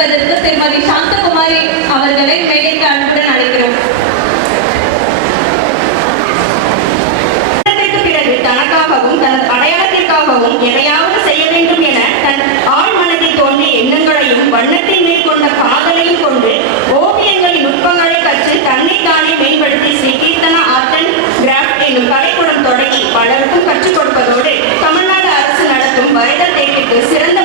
வழங்குவதற்கு திருமதி சாந்தகுமாரி அவர்களை மேடைக்கு அன்புடன் அழைக்கிறோம். பிறகு தனக்காகவும் தனது அடையாளத்திற்காகவும் எதையாவது செய்ய வேண்டும் என தன் ஆள் மனதில் தோன்றிய எண்ணங்களையும் வண்ணத்தை மேற்கொண்ட காதலையும் கொண்டு ஓவியங்களின் நுட்பங்களை கற்று தன்னை தானே மேம்படுத்தி ஸ்ரீ கீர்த்தனா ஆர்ட் கிராஃப்ட் என்னும் கலைக்கூடம் தொடங்கி பலருக்கும் கற்றுக் கொடுப்பதோடு தமிழ்நாடு அரசு நடத்தும் வருட தேர்விற்கு சிறந்த